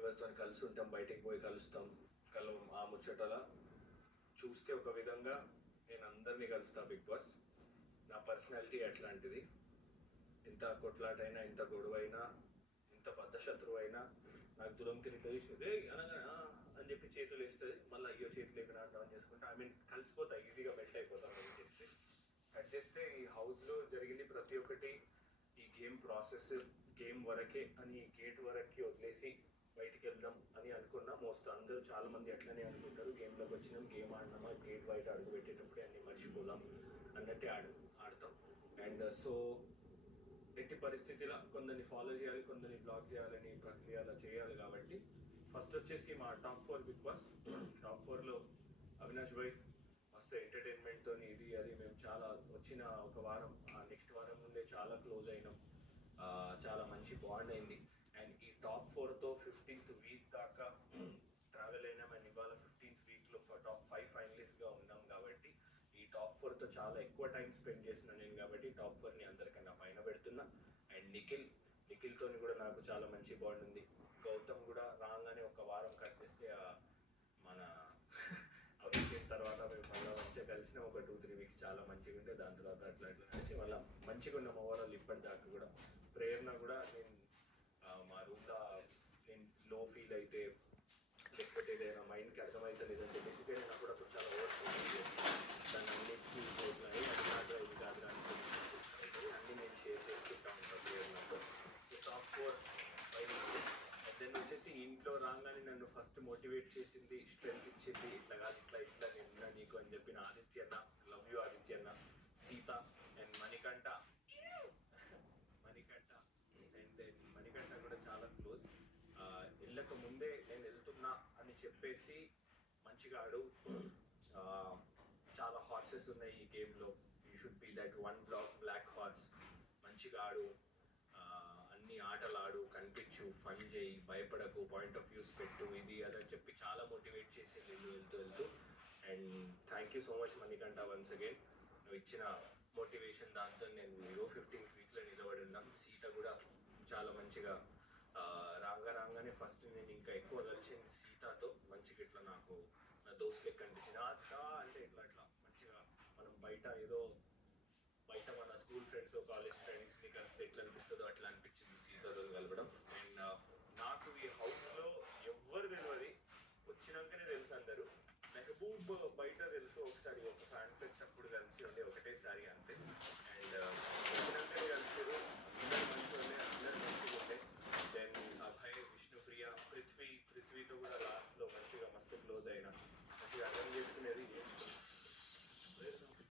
ఎవరితో కలిసి ఉంటాం, బయటికి పోయి కలుస్తాం, ఆ ముచ్చటలా చూస్తే ఒక విధంగా నేను అందరినీ కలుస్తా. బిగ్ బాస్ నా పర్సనాలిటీ అట్లాంటిది. ఎంత కొట్లాటైనా, ఎంత గొడవైనా, ఎంత పెద్ద శత్రువు అయినా నాకు దూరంకి తెలిసిందే అనగా అని చెప్పి చేతులు వేస్తుంది. మళ్ళీ అయ్యో చేతులు లేకుండా డౌన్ చేసుకుంటా. కలిసిపోతా, ఈజీగా మెల్ట్ అయిపోతాను. కట్ చేస్తే ఈ హౌస్లో జరిగింది ప్రతి ఒక్కటి ఈ గేమ్ ప్రాసెస్, గేమ్ వరకే అని గేట్ వరకే వదిలేసి బయటికి వెళ్దాం అని అనుకున్నా. అందరూ చాలామంది అట్లనే అనుకుంటారు. గేమ్లోకి వచ్చినాం, గేమ్ ఆడినామా, గేట్ బయట అడుగు పెట్టేటప్పుడే అన్ని మర్చిపోదాం అన్నట్టే ఆడతాం. అండ్ సో ఎట్టి పరిస్థితిలో కొందరిని ఫాలో చేయాలి, కొందరిని బ్లాక్ చేయాలని ప్రక్రియ అలా చేయాలి. కాబట్టి ఫస్ట్ వచ్చేసి మా టాప్ 4 బిగ్ బాస్. టాప్ 4లో అవినాష్ భాయ్ మస్తు ఎంటర్టైన్మెంట్తో ఇది అది మేము చాలా వచ్చిన ఒక వారం, నెక్స్ట్ వారం నుండే చాలా క్లోజ్ అయినాం. చాలా మంచి బాండ్ అయింది. అండ్ ఈ టాప్ 4తో 15th వీక్ దాకా ట్రావెల్ అయినాం. అండ్ ఇవాళ 15th వీక్లో టాప్ 5 ఫైనలిస్ట్గా ఉన్నాం. కాబట్టి ఈ టాప్ 4తో చాలా ఎక్కువ టైం స్పెండ్ చేసిన నేను. కాబట్టి టాప్ 4ని అందరికన్నా పైన పెడుతున్నా. అండ్ నిఖిల్తో కూడా నాకు చాలా మంచి బాండ్ ఉంది. గౌతమ్ కూడా రాగానే ఒక వారం కట్ చేస్తే మన వీకెండ్ తర్వాత మేము మళ్ళీ మంచిగా కలిసిన ఒక 2-3 వీక్స్ చాలా మంచిగా ఉంటే దాని తర్వాత అట్లా కలిసి మళ్ళీ మంచిగా ఉన్నాం ఓవరాల్. ఇప్పటిదాకా కూడా ప్రేరణ కూడా నేను మా రూమ్లో నేను లో ఫీల్ అయితే, లేకపోతే ఏదైనా మైండ్కి అర్థమైతే లేదంటే డిసిప్లిన్ అయినప్పుడు అప్పుడు చాలా ఓవర్తుంది. దాన్ని అన్నిటికీ అది కాదురా ఇది కాదురా అని అన్నీ నేను షేర్ చేసుకుంటా ఉంటాను ప్రేరణతో. సో టాప్ 4 దెన్ వచ్చేసి ఇంట్లో రాగానే నన్ను ఫస్ట్ మోటివేట్ చేసింది, స్ట్రెంత్ ఇచ్చింది. ఇట్లా కాదు ఇట్లా నేను నీకు అని చెప్పిన ఆదిత్య అన్న, లవ్ యూ ఆదిత్య అన్న, Sita and Manikantha. And then Manikantha కూడా చాలా క్లోజ్. వెళ్ళక ముందే నేను వెళ్తున్నా అని చెప్పేసి మంచిగా ఆడు, చాలా హార్సెస్ ఉన్నాయి ఈ గేమ్లో, you should be that one black horse, మంచిగా ఆడు, అన్ని ఆటలు ఆడు, కనిపించు, ఫన్ చేయి, భయపడకు, పాయింట్ ఆఫ్ వ్యూస్ పెట్టు, ఇది అదని చెప్పి చాలా మోటివేట్ చేసి వెళ్తూ. And thank you so much Manikanta once again. నువ్వు ఇచ్చిన మోటివేషన్ దాంతో నేను 15th వీక్లో నిలబడి ఉన్నాం. సీత కూడా చాలా మంచిగా రాగానే ఫస్ట్ నేను ఇంకా ఎక్కువ కలిసింది సీతతో. మంచిగా ఇట్లా నాకు నా దోస్త్ లెక్క అనిపించింది. అంటే ఇట్లా మంచిగా మనం బయట మన స్కూల్ ఫ్రెండ్స్, కాలేజ్ ఫ్రెండ్స్ని కలిస్తే ఎట్లా అనిపిస్తుందో అట్లా అనిపించింది సీతతో కలవడం. అండ్ నాకు ఈ హౌస్లో ఎవ్వరు తెలియదు, వచ్చినాకనే తెలుసు అందరూ. మెహబూబ్ బయట తెలుసు, ఒకసారి ఒక ఫ్యాన్ ఫెస్ట్ అప్పుడు కలిసి ఉండే ఒకటేసారి అంతే. అండ్ వచ్చినాకనే కలిసారు, అందరు మంచిగా ఉండే. దెన్ అభయ్, విష్ణుప్రియ, పృథ్వీతో కూడా లాస్ట్లో మంచిగా మస్తు క్లోజ్ అయినా.